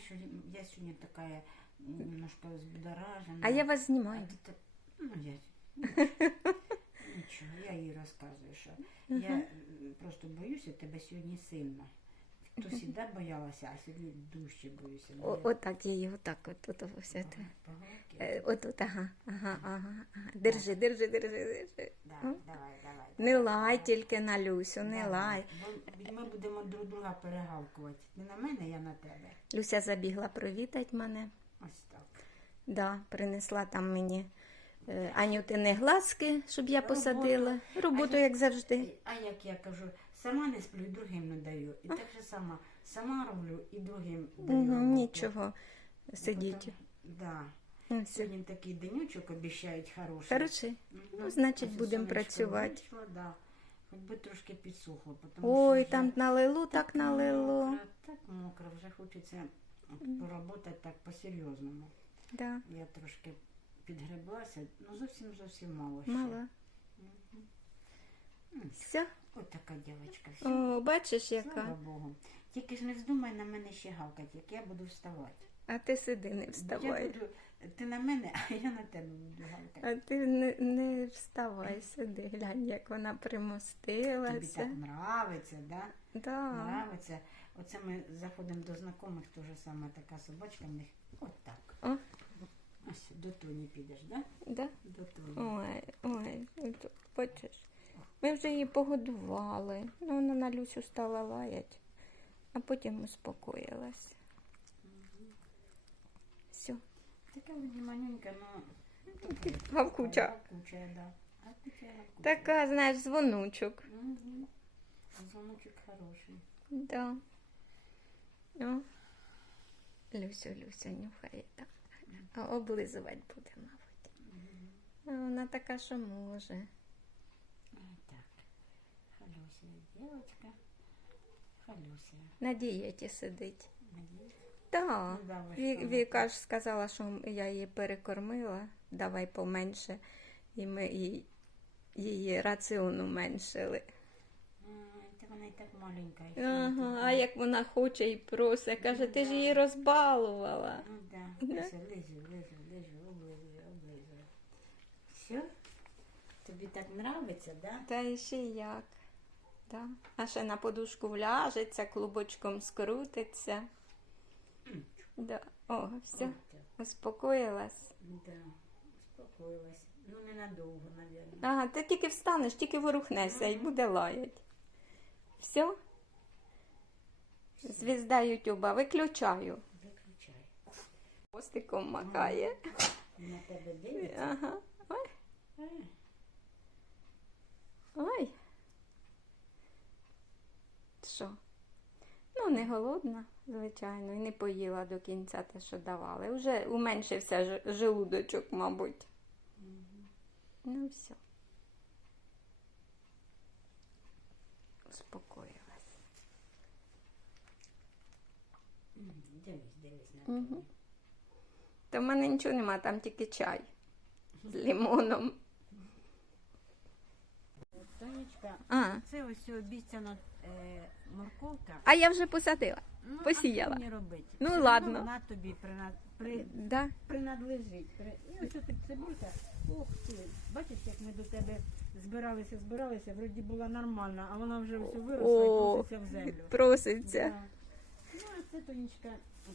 что я сегодня такая немножко взбудоражена. А я вас А знімаю. ты ну, я... Ничего, я ей рассказываю, що я просто просто боюся тебе сьогодні сильно. То завжди боялася, а сьогодні дужче боюся. О, отак її, отак, от, от, ось це. Поговорки? Е, От, от, ага, ага, ага, ага. Держи, держи, держи, держи. Да, М? давай, давай. Не давай, лай давай. тільки на Люсю, не Давай. лай. Бо Ми будемо друг друга перегавкувати. Не на мене, я на тебе. Люся забігла привітати мене. Ось так. Да, принесла там мені е, Анютини глазки, щоб я посадила. Роботу, як завжди. А як я кажу, сама не сплю, і другим не даю. І так же сама. Сама роблю і другим даю. Угу, нічого. Сидіть. Потім- Да. Ну, все. Сьогодні такий денючок обіцяють хороший. Хороший. Ну, значить, Ось будемо сонечко працювати. вийшло, да. Хоч би трошки підсохло. Тому Ой, що вже там налило, так налило. Мокро, так мокро, вже хочеться поработати так по-серйозному. Да, Я трошки підгреблася, ну зовсім зовсім мало ще. мало. Мгм. Все. Ось така дівчинка. О, бачиш, Слава яка. Богу. Тільки ж не вздумай на мене ще гавкати, як я буду вставати. А ти сиди, не Я вставай. буду, ти на мене, а я на тебе буду гавкати. А ти не, не вставай, сиди, глянь, як вона Тобі примостилася. так нравиться, да? Да. Нравиться. Оце ми заходимо до знайомих, теж саме така собачка в них. От так. О, Ось до Тоні підеш, да? да? До Тоні. Ой, ой, от бачиш. Ми вже її погодували. Ну, вона на Люсю стала лаять, а потім успокоїлась. Все. Така вроді манюнька, ну... Гавкуча. Гавкуча, да. Гавкуча, гавкуча. Така, знаєш, дзвоночок. Угу. Звоночок хороший. Да. О. Люся, Люся нюхає так. А облизувати буде, мабуть. А вона така, що може. Так. Халюся, дівчинка. Халюся. На дієті сидить. Надіюсь. Так. Ну, да, Ві- Віка ж сказала, що я її перекормила, давай поменше. І ми її раціону меншили. Ай, Та вона і так маленька. Ага, а як вона хоче і просить, каже, ти ж її розбалувала. Ну? Все, лежи, лежи, лежи, облизуй, облизуй. Все? Тобі так нравиться, да? Та і ще як. Да. А ще на подушку вляжеться, клубочком скрутиться. Да. О, все, От так. успокоїлась. Да. Успокоилась. Ну, ненадовго, наверное. Ага, ти тільки встанеш, тільки ворухнешся і буде лаять. Все? Звізда Ютуба, виключаю. Виключай. Хвостиком макає. На тебе дивиться. Ага. Ой, Е, ой. Що? Ну, не голодна, звичайно, і не поїла до кінця те, що давали. Уже уменшився желудочок, мабуть. Ну, все. Успокоїлась. Дивись, дивись на тебе. Та в мене нічого нема, там тільки чай з лимоном. Тонечка, А, це ось обіцяна е, морковка. а я вже посадила. Ну, посіяла. А що мені робити? Ну, Все ладно. одно Вона тобі прина... при... Да. принадлежить. При... І ось тут цибулька. Ох ти, бачиш, як ми до тебе збиралися, збиралися, вроді була нормальна, а вона вже все виросла О, і проситься в землю. Проситься. Да. Ну, а це Тонечка,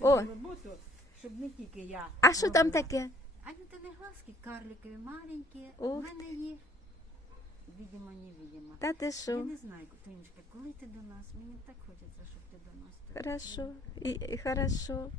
О. роботу, щоб не тільки я. А що там робила. таке? А ну не глазки карликові, маленькі. Ух мене їх. Видимо, невидимо. Та ти Я що? не знаю, Тонечка, коли ти до нас? Мені так хочеться, щоб ти до нас. Хорошо. І, і хорошо.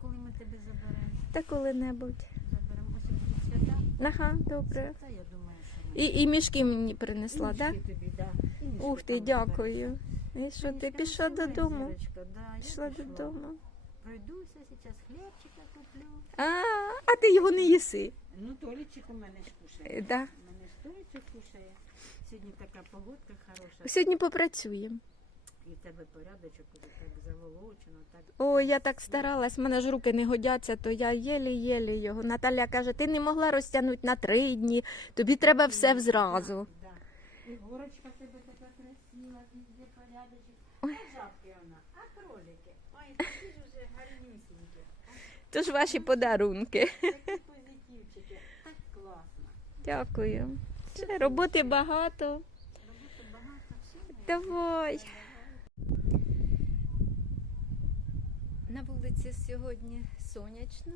Коли ми тебе заберемо, Та коли-небудь. заберемо ось ці свята. Ага, добре. Свята, я думаю, що ми. І, і мішки мені принесла, так? мішки тобі, да. І мішки Ух ти, там дякую. І що, ти ну, пішла давай, додому? зірочка, да, я Пішла додому. Пройдуся, зараз хлібчика куплю. А, а ти його не їси. Ну, Толічик у мене ж кушає. Е, Да. У мене ж Толічик кушає. Сьогодні така погодка хороша. Сьогодні попрацюємо. І в тебе порядочок уже так заволочено, так. Ой, я так старалась, в мене ж руки не годяться, то я єлі-єлі його. Наталя каже, ти не могла розтягнути на три дні, тобі треба все взразу. Да, да. І горочка в тебе така красива, везде порядочок. А жабки вона, а кролики. Ой, такі ж уже гарнюсінькі. Тож ваші подарунки. Такі позитивчики. Так класно. Дякую. Роботи багато. Роботи багато. Давай. На вулиці сьогодні сонячно.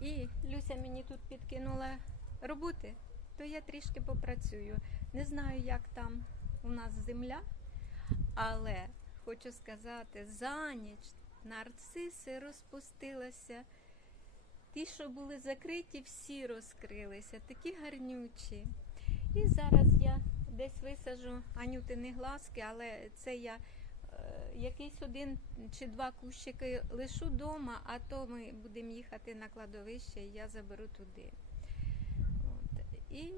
І Люся мені тут підкинула роботи, то я трішки попрацюю. Не знаю, як там у нас земля, але хочу сказати, за ніч нарциси розпустилися. Ті, що були закриті, всі розкрилися, такі гарнючі. І зараз я десь висажу анютини глазки, але це я е, якийсь один чи два кущики лишу вдома, а то ми будемо їхати на кладовище, і я заберу туди. От. І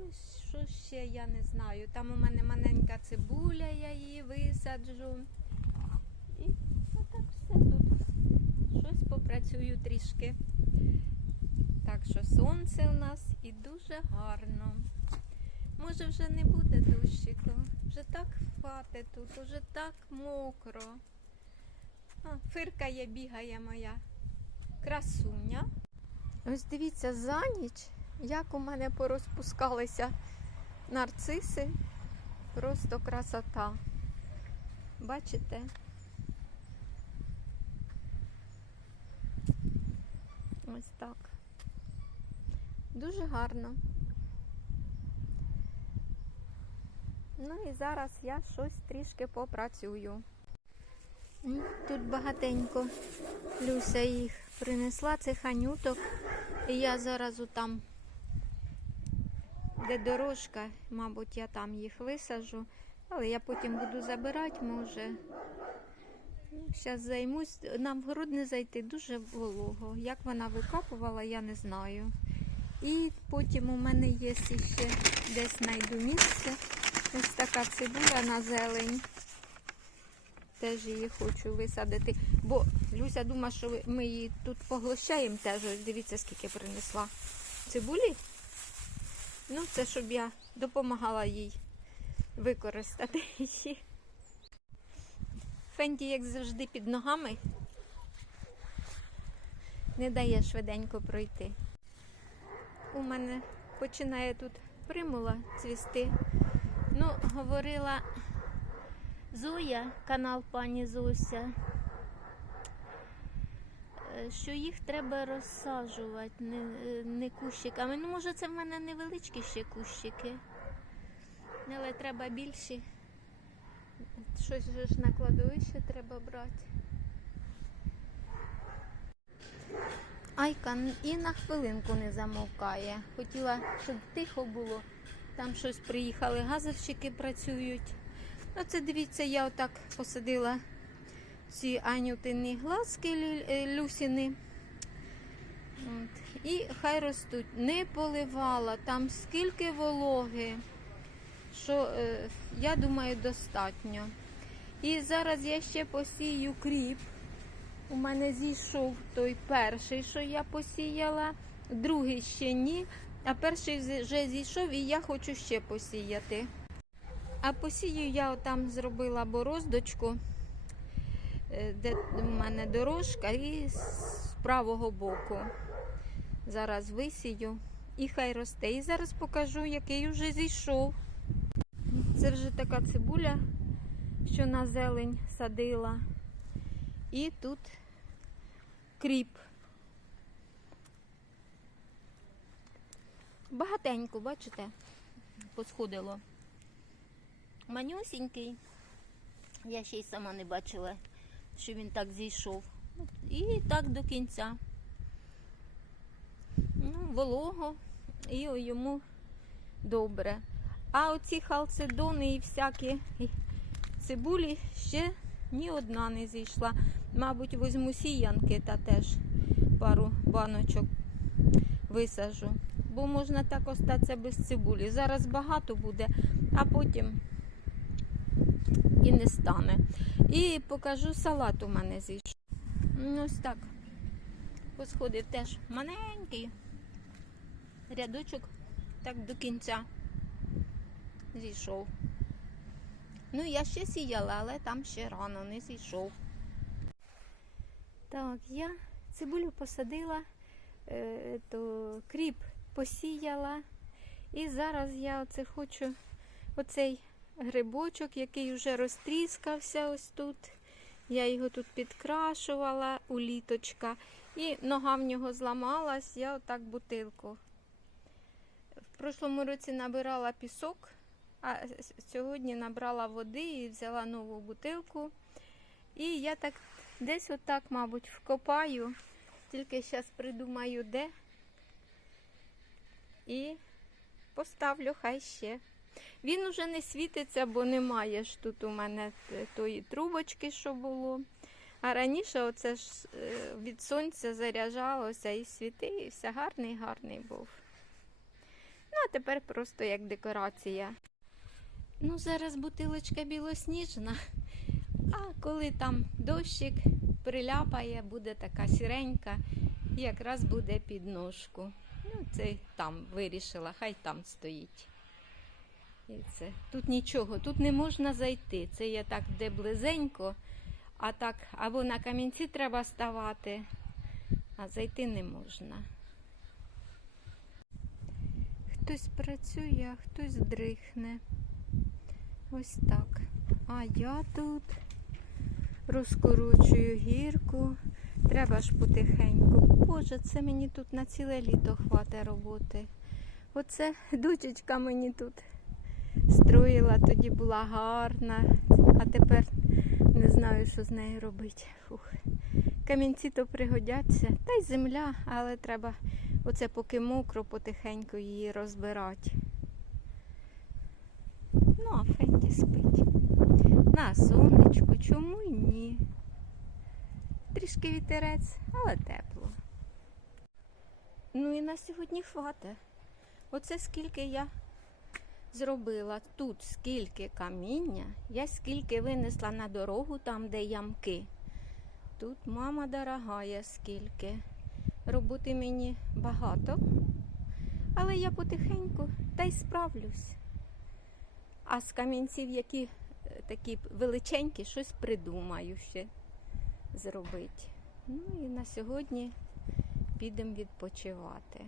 що ще я не знаю. Там у мене маленька цибуля, я її висаджу. І отак все тут. Щось попрацюю трішки. Так що сонце у нас і дуже гарно. Може вже не буде дощику. Вже так хватить тут, уже так мокро. А, фиркає, бігає моя красуня. Ось дивіться, за ніч, як у мене порозпускалися нарциси. Просто красота. Бачите? Ось так. Дуже гарно. Ну і зараз я щось трішки попрацюю. Тут багатенько Люся їх принесла, цих анюток. І я зараз там, де дорожка, мабуть, я там їх висажу. Але я потім буду забирати, може. Зараз займусь. Нам в город не зайти дуже волого. Як вона викапувала, я не знаю. І потім у мене є ще десь знайду місце. Ось така цибуля на зелень. Теж її хочу висадити. Бо Люся думає, що ми її тут поглощаємо теж. Ось дивіться, скільки принесла цибулі. Ну, це щоб я допомагала їй використати її. Фенді, як завжди, під ногами. Не дає швиденько пройти. У мене починає тут примула цвісти. Ну, говорила Зоя, канал пані Зося, е, що їх треба розсаджувати, не, е, не кущиками. Ну, може, це в мене невеличкі ще кущики, але треба більші. Щось же ж на кладовище треба брати. Айка і на хвилинку не замовкає. Хотіла, щоб тихо було. Там щось приїхали, газовщики працюють. Оце дивіться, я отак посадила ці анютині глазки е, люсіни. От. І хай ростуть. Не поливала, там скільки вологи, що е, я думаю достатньо. І зараз я ще посію кріп. У мене зійшов той перший, що я посіяла, другий ще ні, а перший вже зійшов і я хочу ще посіяти. А посію я отам зробила бороздочку, е, де в мене дорожка, і з правого боку. Зараз висію і хай росте. І зараз покажу, який вже зійшов. Це вже така цибуля, що на зелень садила. І тут кріп. Багатенько, бачите, посходило. Манюсінький. Я ще й сама не бачила, що він так зійшов. І так до кінця. Ну, волого і йому добре. А оці халцедони і всякі цибулі ще ні одна не зійшла. Мабуть, візьму сіянки та теж пару баночок висажу. Бо можна так остатися без цибулі. Зараз багато буде, а потім і не стане. І покажу салат у мене зійшов. Ну, Ось так. Посходив теж маленький рядочок так до кінця зійшов. Ну, я ще сіяла, але там ще рано не зійшов. Так, я цибулю посадила, е, то кріп посіяла. І зараз я оце хочу оцей грибочок, який вже розтріскався ось тут. Я його тут підкрашувала у літочка. І нога в нього зламалась, я отак бутилку. В прошлому році набирала пісок, а сьогодні набрала води і взяла нову бутилку. І я так десь отак, мабуть, вкопаю, тільки зараз придумаю де. І поставлю хай ще. Він уже не світиться, бо немає ж тут у мене тої трубочки, що було. А раніше оце ж е, від сонця заряджалося і світився, гарний, гарний був. Ну, а тепер просто як декорація. Ну, зараз бутилочка білосніжна, а коли там дощик приляпає, буде така сіренька, і якраз буде під ножку. Ну, це там вирішила, хай там стоїть. І це. Тут нічого, тут не можна зайти. Це є так, де близенько, а так або на камінці треба ставати, а зайти не можна. Хтось працює, а хтось дрихне. Ось так. А я тут розкорочую гірку. Треба ж потихеньку. Боже, це мені тут на ціле літо хватить роботи. Оце дочечка мені тут строїла, тоді була гарна, а тепер не знаю, що з нею робити. Фух. Камінці то пригодяться, та й земля, але треба оце поки мокро, потихеньку її розбирати. Ну, а Фенді спить. На сонечку, чому й ні? Трішки вітерець, але тепло. Ну і на сьогодні хватить. Оце скільки я зробила тут, скільки каміння, я скільки винесла на дорогу там, де ямки. Тут мама дорогая, скільки. Роботи мені багато, але я потихеньку та й справлюсь. А з камінців, які е, такі величенькі, щось придумаю ще зробити. Ну і на сьогодні підемо відпочивати.